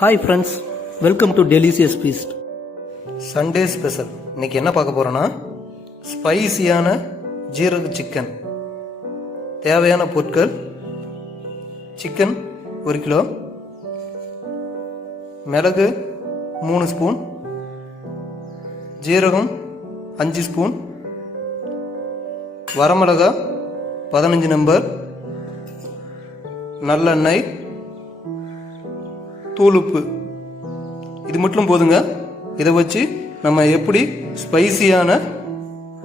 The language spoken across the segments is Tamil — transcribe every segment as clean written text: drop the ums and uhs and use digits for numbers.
Hi friends, welcome to delicious feast. Sunday special. இன்னைக்கு என்ன பார்க்க போகிறோன்னா ஸ்பைசியான ஜீரக சிக்கன். தேவையான பொருட்கள்: சிக்கன் 1 கிலோ, மிளகு 3 ஸ்பூன், ஜீரகம் 5 ஸ்பூன், வரமிளகா 15 நம்பர், நல்லெண்ணெய், தூளுப்பு. இது மட்டும் போதுங்க. இதை வச்சு நம்ம எப்படி ஸ்பைசியான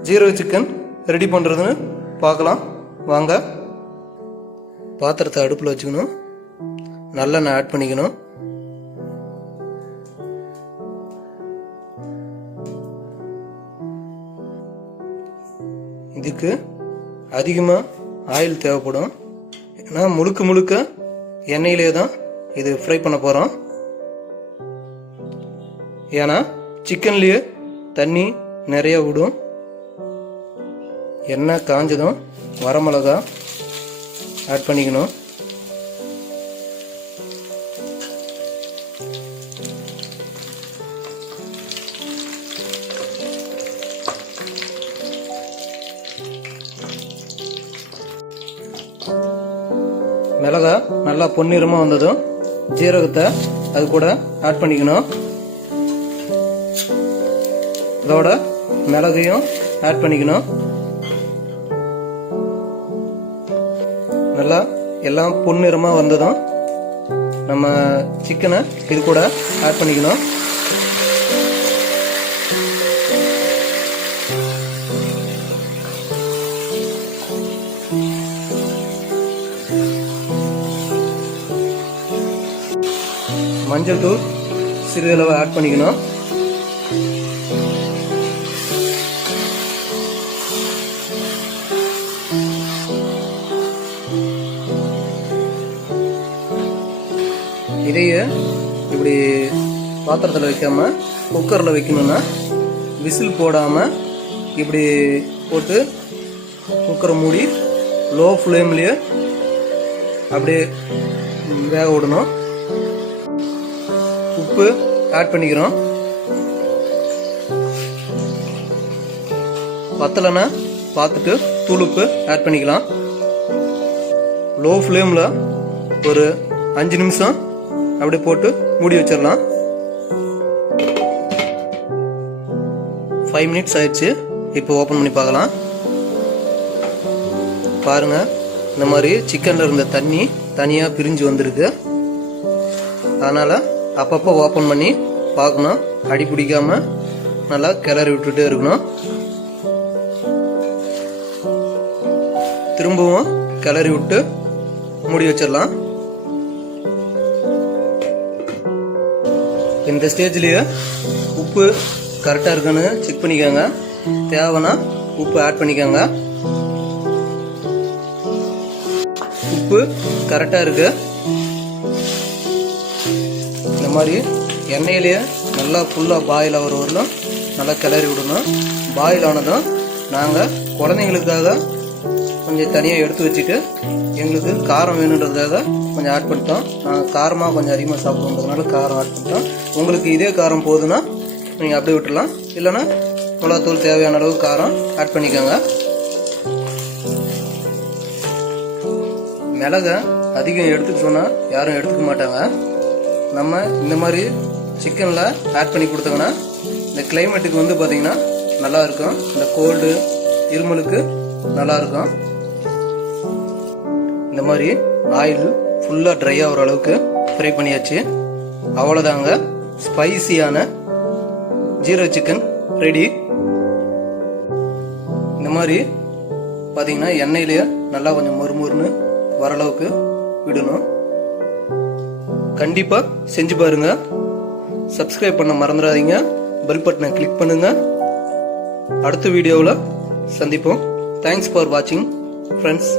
ஜீரக சிக்கன் ரெடி பண்ணுறதுன்னு பார்க்கலாம் வாங்க. பாத்திரத்தை அடுப்பில் வச்சுக்கணும். நல்லெண்ணெய் ஆட் பண்ணிக்கணும். இதுக்கு அதிகமாக ஆயில் தேவைப்படும். ஏன்னா முழுக்க எண்ணெயிலே தான் இது ஃப்ரை பண்ண போகிறோம். ஏன்னா சிக்கன்லேயே தண்ணி நிறைய விடும். எண்ணெய் காஞ்சதும் வரமிளகா ஆட் பண்ணிக்கணும். மிளகா நல்லா பொன்னிறமாக வந்ததும் ஜீரகத்தை அது கூட ஆட் பண்ணிக்கணும். இதோட மிளகையும் ஆட் பண்ணிக்கணும். நல்லா எல்லாம் பொன்னிறமாக வந்ததும் நம்ம சிக்கனை இது கூட ஆட் பண்ணிக்கணும். மஞ்சள் தூள் சிறிதளவு ஆட் பண்ணிக்கணும். இதையே இப்படி பாத்திரத்தில் வைக்காம குக்கரில் வைக்கணும்னா விசில் போடாமல் இப்படி போட்டு குக்கரை மூடி லோ ஃப்ளேம்லேயே அப்படியே வேக விடணும். உப்பு ஆட் பண்ணிக்கிறோம். பத்தலைன்னா பார்த்துட்டு தூளுப்பு ஆட் பண்ணிக்கலாம். லோ ஃப்ளேமில் ஒரு 5 நிமிஷம் அப்படி போட்டு மூடி வச்சிடலாம். 5 மினிட்ஸ் ஆயிடுச்சு. இப்போ ஓப்பன் பண்ணி பார்க்கலாம். பாருங்க, இந்த மாதிரி சிக்கன்ல இருந்த தண்ணி தனியாக பிரிஞ்சு வந்திருக்கு. அதனால் அப்பப்போ ஓப்பன் பண்ணி பார்க்கணும். அடி பிடிக்காம நல்லா கிளறி விட்டுட்டே இருக்கணும். திரும்பவும் கிளறி விட்டு மூடி வச்சிடலாம். இந்த ஸ்டேஜ்லேயே உப்பு கரெக்டாக இருக்குன்னு செக் பண்ணிக்கோங்க. தேவைன்னா உப்பு ஆட் பண்ணிக்கோங்க. உப்பு கரெக்டாக இருக்கு. இந்த மாதிரி எண்ணெயிலேயே நல்லா ஃபுல்லாக பாயில் ஆகிற வரலும் நல்லா கிளறி விடணும். பாயில் ஆனதும் நாங்கள் குழந்தைங்களுக்காக கொஞ்சம் தனியாக எடுத்து வச்சுட்டு எங்களுக்கு காரம் வேணுன்றதுக்காக கொஞ்சம் ஆட் பண்ணிட்டோம். நாங்கள் காரமாக கொஞ்சம் அதிகமாக சாப்பிடுவோன்றதுனால காரம் ஆட் பண்ணிட்டோம். உங்களுக்கு இதே காரம் போதுன்னா நீங்கள் அப்படியே விட்டுடலாம். இல்லைன்னா மிளகாத்தூள் தேவையான அளவு காரம் ஆட் பண்ணிக்கோங்க. மிளகை அதிகம் எடுத்துக்க சொன்னால் யாரும் எடுத்துக்க மாட்டாங்க. நம்ம இந்த மாதிரி சிக்கனில் ஆட் பண்ணி கொடுத்தோங்கன்னா இந்த கிளைமேட்டுக்கு வந்து பார்த்திங்கன்னா நல்லாயிருக்கும். இந்த கோல்டு இருமலுக்கு நல்லாயிருக்கும். இந்த மாதிரி ஆயில் ஃபுல்லாக ட்ரை ஆகிற அளவுக்கு ஃப்ரை பண்ணியாச்சு. அவ்வளோதாங்க, ஸ்பைசியான ஜீரக சிக்கன் ரெடி. இந்த மாதிரி பார்த்திங்கன்னா எண்ணெயிலேயே நல்லா கொஞ்சம் மொறுமொறுன்னு வர அளவுக்கு விடணும். கண்டிப்பாக செஞ்சு பாருங்க. சப்ஸ்கிரைப் பண்ண மறந்துடாதீங்க. பெல் பட்டனை கிளிக் பண்ணுங்க. அடுத்த வீடியோவில் சந்திப்போம். தேங்க்ஸ் ஃபார் வாட்சிங் ஃப்ரெண்ட்ஸ்.